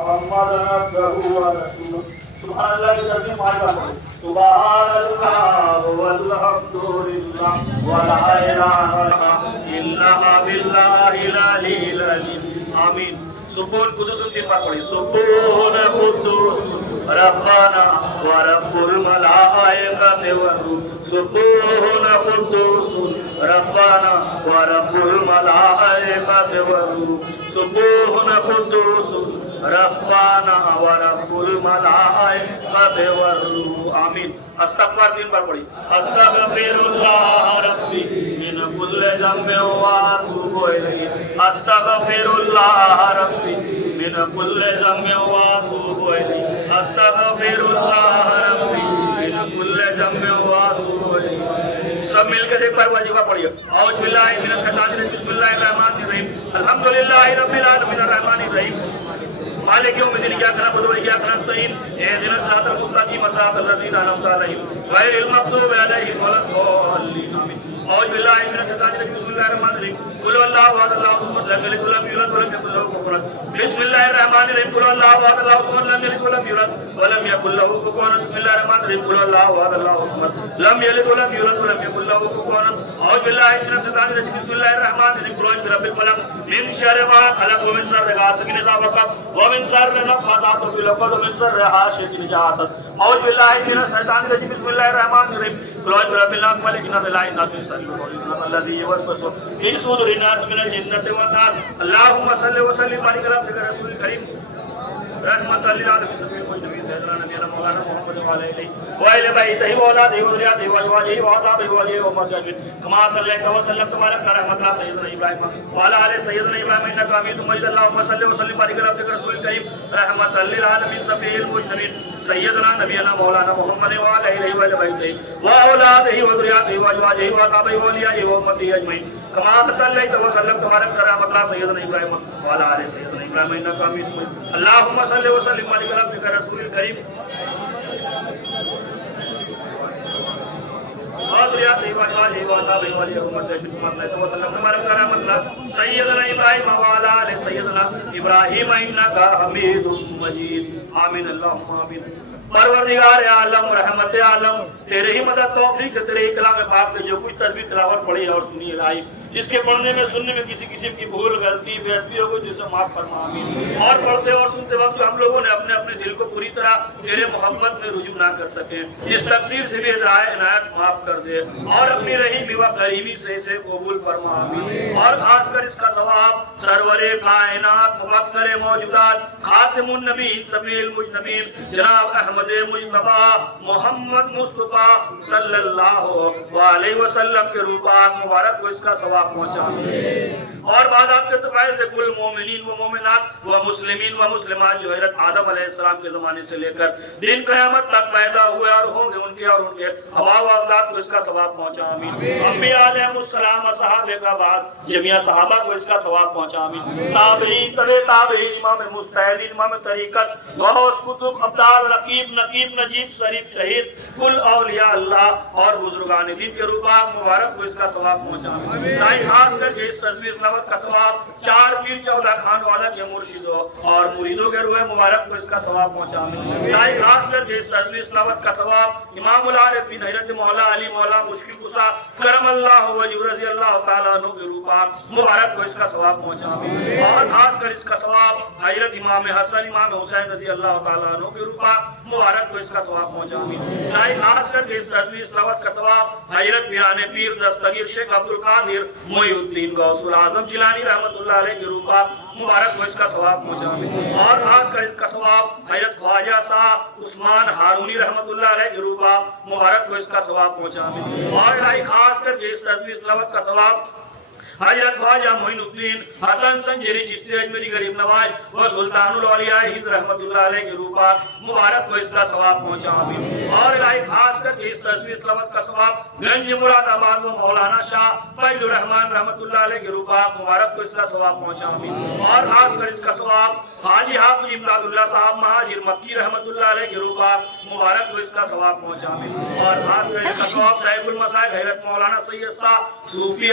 محمد عبده ورسوله سبحان اللہ کی ترجمہ مارکا پڑھیں سبحان اللہ والحمد للہ ولا الہ الا باللہ العلی العظیم آمین. سبحان قدوس کی بات پڑھیں سبحان قدوس ربنا ورب الملائکۃ والروح سبحان قدوس ربنا ورب الملائکۃ والروح سبحان قدوس ربنا ورب الملائکۃ والروح آمین. استغفار 3 بار پڑھی استغفر اللہ ربی من کل ذنب واتوب الیہ استغفر اللہ ربی من کل ذنب واتوب الیہ استغفر اللہ ربی من کل ذنب واتوب الیہ. سب مل کے ایک بار واجبہ پڑھیے اعوذ باللہ من الشیطان الرجیم بسم اللہ الرحمن الرحیم الحمدللہ رب العالمین الرحمن الرحیم مالک یوم الدین ایاک نعبد و ایاک نستعین اهدنا الصراط المستقیم صراط الذین انعمت علیہم غیر المغضوب علیہم ولا الضالین آمین. اعوذ باللہ من الشیطان الرجیم بسم اللہ الرحمن الرحیم قل اللہ احد اللہ الصمد لم یلد ولم یولد ولم یکن له کفوا احد بسم اللہ الرحمن الرحیم قل اللہ احد اللہ الصمد لم یلد ولم یولد ولم یکن له کفوا احد بسم اللہ الرحمن الرحیم قل اللہ احد اللہ الصمد لم یلد ولم یولد ولم یکن له کفوا احد. اعوذ باللہ من الشیطان الرجیم بسم اللہ الرحمن الرحیم قل اعوذ برب الفلق من شر ما خلق ومن شر غاسق اذا وقب ومن شر النفاثات في العقد ومن شر حاسد اذا حسد. اعوذ باللہ من الشیطان الرجیم بسم اللہ الرحمن الرحیم قل اعوذ برب الناس ملک الناس الا الناس من شر الوسواس الذي يوسوس في صدور الناس من الجنة والناس. اللهم صل وسلم وبارك على عبدك رسول الكريم رحمة للعالمين سيدنا نبينا مولانا محمد وعلى آله وعلى بيته وأولاده وذريته وأزواجه وأصحابه وأهله وأمته كما صليت وسلمت وباركت على محمد سيدنا إبراهيم وعلى آل سيدنا إبراهيم إنك حميد مجيد. اللهم صل وسلم وبارك على عبدك رسول الكريم رحمة للعالمين شفيع المذنبين سيدنا نبينا مولانا محمد وعلى آله وعلى بيته وأولاده وذريته وأزواجه وأصحابه وأهله وأمته أجمعين كما صليت وسلمت وباركت على محمد سيدنا إبراهيم وعلى آل سيدنا إبراهيم إنك حميد مجيد. اللهم صل وسلم وبارك على عبدك رسول الكريم سيدنا إبراهيم وعلى آل سيدنا إبراهيم إنك حميد مجيد آمين. اللهم آمين. پروردگار عالم رحمت عالم تیرے ہی مدد توفیق سے تیرے ہی کلام پاک سے جو کچھ تسبیح تلاوت پڑھی اور سنی لائی جس کے پڑھنے میں سننے میں کسی قسم کی بھول غلطی بے ادبی ہو گئی جسے معاف فرما آمین. اور پڑھتے اور سنتے وقت ہم لوگوں نے اپنے اپنے دل کو پوری طرح تیرے محبت میں رجوع نہ کر سکے اس تقصیر سے بھی عنایت معاف کر دے اور اپنی رحیمی و قریبی سے اسے قبول فرما آمین. اور خاص کر اس کا ثواب سرور کائنات مفکر موجودات خاتم النبی سبیل المجنبین جناب احمد مصطفیٰ محمد مصطفیٰ صلی اللہ علیہ وسلم کے روپات مبارک کو اس کا ثواب پہنچا. اور بعد آپ کے تفائل سے کل مومنین و مومنات و مسلمین و مسلمات جو حضرت آدم علیہ السلام کے زمانے سے لے کر دن قیامت تک پیدا ہوئے اور ہوں گے ان کے اور ان کے آباء و اجداد کو اس کا ثواب پہنچا آمین. انبیاء علیہ السلام اور صحابہ کا بعد جميع صحابہ کو اس کا ثواب پہنچا آمین. تابعین تابعین امام مجتہدین امام طریقت غوث قطب ابدال رقیب نقیب نجیب شریف شہید کل اولیاء اللہ اور بزرگان دین کے روبات مبارک کو اس کا ثواب پہنچا آمین. تائی خاص کر کے اس تصویر نوت کا ثواب 4 پیر 14 خان والا کے مرشدوں اور مریدوں کے روح مبارک کو اس کا ثواب پہنچا آمین. تائی خاص کر کے اس تصویر نوت کا ثواب امام العارفین حضرت مولا علی مولا مشکل کشا کرم اللہ وجہ رضی اللہ تعالیٰ عنہ کے روبات مبارک کو اس کا ثواب پہنچا آمین. اور خاص کر اس کا ثواب حضرت امام حسن امام حسین رضی اللہ تعالیٰ عنہ کے روبات مبارک کو اس کا ثواب پہنچا آمین. خاص کر کے اس تصویر تلاوت کا ثواب حضرت پیرانے پیر دستگیر شیخ عبد القادر محی الدین غوث العظم جیلانی رحمۃ اللہ علیہ کے روپات مبارک کو اس کا ثواب پہنچا آمین. اور خاص کر اس کا ثواب حضرت خواجہ صاحب عثمان ہارونی رحمۃ اللہ علیہ کے روپات مبارک کو اس کا ثواب پہنچا آمین. اور خاص کر کے اس تصویر تلاوت کا ثواب حضرت خواجہ معین الدین حسن سنجری چشتی اجمیری غریب نواز و سلطان الاولیاء ہند رحمۃ اللہ علیہ کے روپات مبارک کو اس کا ثواب پہنچا آمین. اور خاص کر کے اس تصویر تلاوت کا ثواب گنج مراد آباد و مولانا شاہ فیض الرحمان رحمۃ اللہ علیہ کے روپات مبارک کو اس کا ثواب پہنچا آمین. اور خاص کر اس کا ثواب حاجی حافظ امداد اللہ صاحب مہاجر مکی رحمۃ اللہ علیہ کے روپات مبارک کو اس کا ثواب پہنچا آمین. اور خاص کر اس کا ثواب صاحب المسائل حضرت مولانا سید صاحب صوفی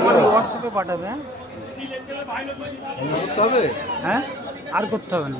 আমার হোয়াটসঅ্যাপে পাঠাবে, হ্যাঁ? আর করতে হবে না।